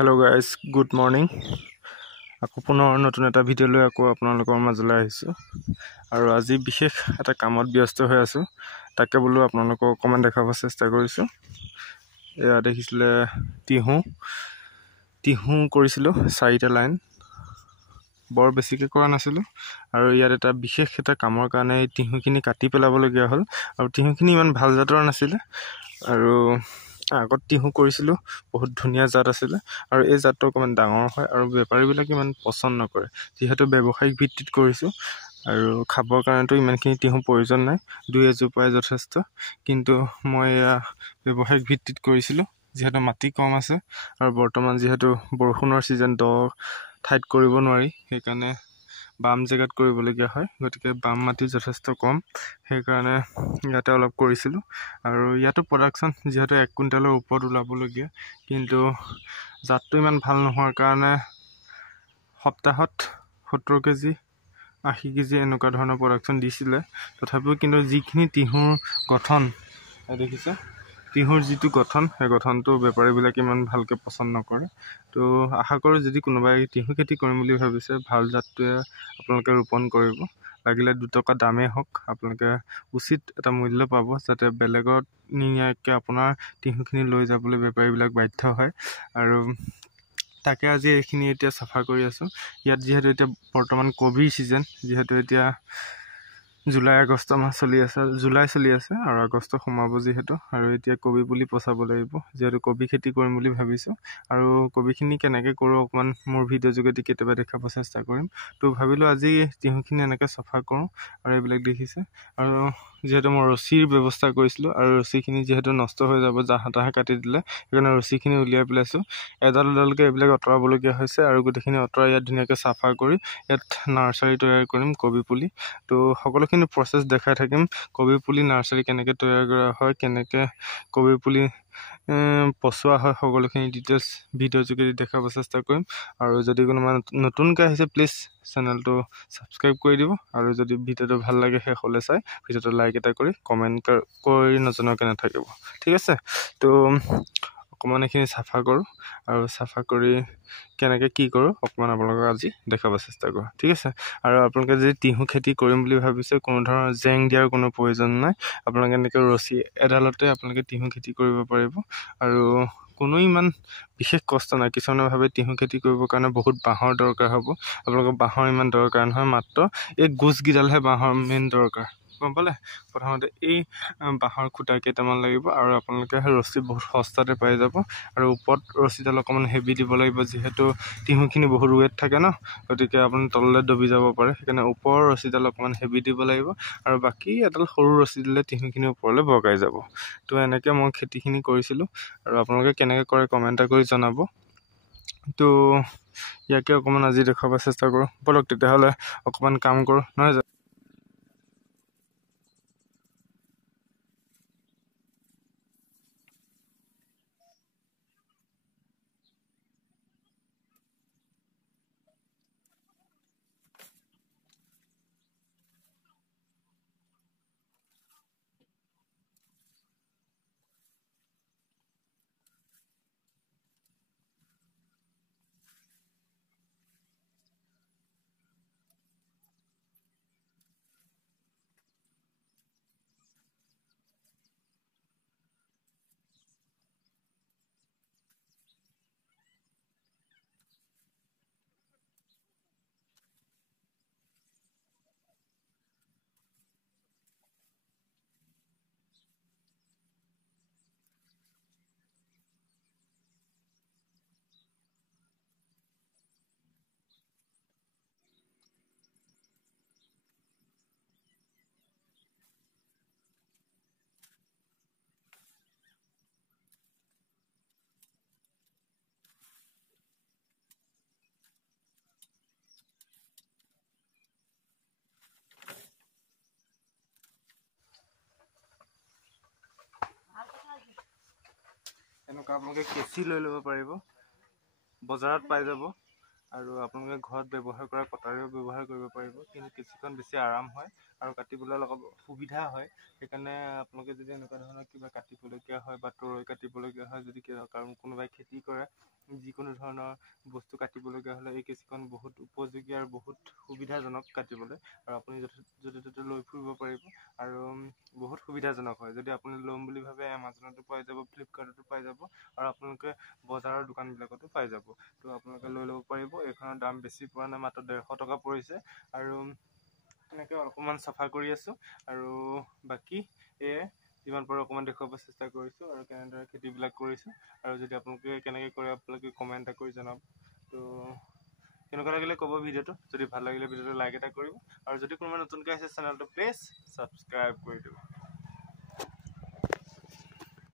Hello' guys, good morning. আকৌ পুনৰ নতুন এটা ভিডিঅ' লৈ আকৌ আপোনালোকৰ মাজলৈ আহিছোঁ আৰু আজি বিশেষ এটা কামত ব্যস্ত হৈ আছোঁ। তাকে বোলো আপোনালোকক অকণমান দেখাব চেষ্টা কৰিছোঁ। এয়া দেখিছিলে তিহু কৰিছিলোঁ 4টা লাইন, বৰ বেছিকৈ কৰা নাছিলোঁ আৰু ইয়াত এটা বিশেষ এটা কামৰ কাৰণে এই তিহুখিনি কাটি পেলাবলগীয়া হ'ল আৰু তিহুখিনি ইমান ভাল জাতৰ নাছিলে আৰু আগত তিহু কৰিছিলোঁ, বহুত ধুনীয়া জাত আছিলে আৰু এই জাতটো অকণমান ডাঙৰ হয় আৰু বেপাৰীবিলাকে ইমান পচন্দ নকৰে। যিহেতু ব্যৱসায়িক ভিত্তিত কৰিছোঁ আৰু খাবৰ কাৰণেতো ইমানখিনি তিহু প্ৰয়োজন নাই, 2 এজোপাই যথেষ্ট। কিন্তু মই এয়া ব্যৱসায়িক ভিত্তিত কৰিছিলোঁ, যিহেতু মাটি কম আছে আৰু বৰ্তমান যিহেতু বৰষুণৰ ছিজন, দ ঠাইত কৰিব নোৱাৰি, সেইকাৰণে বাম জেগাত কৰিবলগীয়া হয়। গতিকে বাম মাটি যথেষ্ট কম, সেইকাৰণে ইয়াতে অলপ কৰিছিলোঁ আৰু ইয়াতো প্ৰডাকশ্যন যিহেতু 1 কুইণ্টেলৰ ওপৰত ওলাবলগীয়া, কিন্তু জাতটো ইমান ভাল নোহোৱাৰ কাৰণে সপ্তাহত 70 কেজি 80 কেজি এনেকুৱা ধৰণৰ প্ৰডাকশ্যন দিছিলে। তথাপিও কিন্তু যিখিনি তিহুৰ গঠন দেখিছে, তিহুৰ যিটো গঠন, সেই গঠনটো বেপাৰীবিলাকে ইমান ভালকৈ পচন্দ নকৰে। তো আশা কৰোঁ যদি কোনোবাই তিহু খেতি কৰিম বুলি ভাবিছে, ভাল জাতটোৱে আপোনালোকে ৰোপণ কৰিব। লাগিলে 2 টকা দামেই হওক, আপোনালোকে উচিত এটা মূল্য পাব, যাতে বেলেগত নিয়াকৈ আপোনাৰ তিহুখিনি লৈ যাবলৈ বেপাৰীবিলাক বাধ্য হয়। আৰু তাকে আজি এইখিনি এতিয়া চাফা কৰি আছোঁ। ইয়াত যিহেতু এতিয়া বৰ্তমান কবিৰ ছিজন, যিহেতু এতিয়া জুলাই আগষ্ট মাহ চলি আছে, জুলাই চলি আছে আৰু আগষ্ট সোমাব যিহেতু, আৰু এতিয়া কবি পুলি পচাব লাগিব, যিহেতু কবি খেতি কৰিম বুলি ভাবিছোঁ। আৰু কবিখিনি কেনেকৈ কৰোঁ অকণমান মোৰ ভিডিঅ' যোগেদি কেতিয়াবা দেখাব চেষ্টা কৰিম। তো ভাবিলোঁ আজি তিহুখিনি এনেকৈ চাফা কৰোঁ। আৰু এইবিলাক দেখিছে, আৰু যিহেতু মই ৰছীৰ ব্যৱস্থা কৰিছিলোঁ আৰু ৰছীখিনি যিহেতু নষ্ট হৈ যাব, জাহা তাহা কাটি দিলে, সেইকাৰণে ৰছীখিনি উলিয়াই পেলাইছোঁ। এডাল এডালকৈ এইবিলাক আঁতৰাবলগীয়া হৈছে আৰু গোটেইখিনি আঁতৰাই ইয়াত ধুনীয়াকৈ চাফা কৰি ইয়াত নাৰ্চাৰী তৈয়াৰ কৰিম কবি পুলি। তো সকলোখিনি প্ৰচেছ দেখাই থাকিম। কবি পুলি নাৰ্চাৰী কেনেকৈ তৈয়াৰ কৰা হয়, কেনেকৈ কবি পুলি পচোৱা হয়, সকলোখিনি ডিটেইলছ ভিডিঅ' যোগেদি দেখাব চেষ্টা কৰিম। আৰু যদি কোনোবা নতুনকৈ আহিছে, প্লিজ চেনেলটো ছাবস্ক্ৰাইব কৰি দিব আৰু যদি ভিডিঅ'টো ভাল লাগে শেষলৈ চাই ভিডিঅ'টো লাইক এটা কৰি কমেণ্ট কৰি নজনোৱাকৈ নাথাকিব, ঠিক আছে। তো অকণমান এইখিনি চাফা কৰোঁ আৰু চাফা কৰি কেনেকৈ কি কৰোঁ অকণমান আপোনালোকক আজি দেখাব চেষ্টা কৰোঁ, ঠিক আছে। আৰু আপোনালোকে যদি তিহু খেতি কৰিম বুলি ভাবিছে, কোনো ধৰণৰ জেং দিয়াৰ কোনো প্ৰয়োজন নাই। আপোনালোকে এনেকৈ ৰছী এডালতে আপোনালোকে তিহু খেতি কৰিব পাৰিব আৰু কোনো ইমান বিশেষ কষ্ট নাই। কিছুমানে ভাবে তিহু খেতি কৰিবৰ কাৰণে বহুত বাঁহৰ দৰকাৰ হ'ব। আপোনালোকৰ বাঁহৰ ইমান দৰকাৰ নহয়, মাত্ৰ এই গোছকেইডালহে বাঁহৰ মেইন দৰকাৰ, গম পালে। প্ৰথমতে এই বাঁহৰ খুঁটা কেইটামান লাগিব আৰু আপোনালোকে ৰছী বহুত সস্তাতে পাই যাব। আৰু ওপৰত ৰছীডাল অকণমান হেভি দিব লাগিব, যিহেতু তিহুখিনি বহুত ৱেট থাকে ন, গতিকে আপুনি তললৈ দবি যাব পাৰে, সেইকাৰণে ওপৰৰ ৰছীডাল অকণমান হেভি দিব লাগিব আৰু বাকী এডাল সৰু ৰছী দিলে তিহুখিনি ওপৰলৈ বগাই যাব। তো এনেকৈ মই খেতিখিনি কৰিছিলোঁ আৰু আপোনালোকে কেনেকৈ কৰে কমেণ্ট এটা কৰি জনাব। তো ইয়াকে অকণমান আজি দেখুৱাব চেষ্টা কৰোঁ, ব'লক তেতিয়াহ'লে অকণমান কাম কৰোঁ, নহয় জানো। এনেকুৱা আপোনালোকে কেঁচি লৈ ল'ব পাৰিব, বজাৰত পাই যাব। আৰু আপোনালোকে ঘৰত ব্যৱহাৰ কৰা কটাৰীও ব্যৱহাৰ কৰিব পাৰিব, কিন্তু কেঁচিখন বেছি আৰাম হয় আৰু কাটিবলৈ অলপ সুবিধা হয়। সেইকাৰণে আপোনালোকে যদি এনেকুৱা ধৰণৰ কিবা কাটিবলগীয়া হয় বা তৰৈ কাটিবলগীয়া হয়, যদি কাৰণ কোনোবাই খেতি কৰে যিকোনো ধৰণৰ বস্তু কাটিবলগীয়া হ'লে এই কেঁচিখন বহুত উপযোগী আৰু বহুত সুবিধাজনক কাটিবলৈ, আৰু আপুনি য'তে ত'তে লৈ ফুৰিব পাৰিব আৰু বহুত সুবিধাজনক হয়। যদি আপুনি ল'ম বুলি ভাবে এমাজনতো পাই যাব, ফ্লিপকাৰ্টতো পাই যাব, আৰু আপোনালোকে বজাৰৰ দোকানবিলাকতো পাই যাব। তো আপোনালোকে লৈ ল'ব পাৰিব। এইখনৰ দাম বেছি পৰা নাই, মাত্ৰ 150 টকা পৰিছে। আৰু এনেকৈ অকণমান চাফা কৰি আছোঁ, আৰু বাকী যিমান পাৰোঁ অকণমান দেখুৱাব চেষ্টা কৰিছোঁ আৰু কেনেদৰে খেতিবিলাক কৰিছোঁ। আৰু যদি আপোনালোকে কেনেকৈ কৰে আপোনালোকে কমেণ্ট এটা কৰি জনাব। তো কেনেকুৱা লাগিলে ক'ব ভিডিঅ'টো। যদি ভাল লাগিলে ভিডিঅ'টো লাইক এটা কৰিব, আৰু যদি কোনোবা নতুনকৈ আহিছে চেনেলটো প্লিজ ছাবস্ক্ৰাইব কৰি দিব।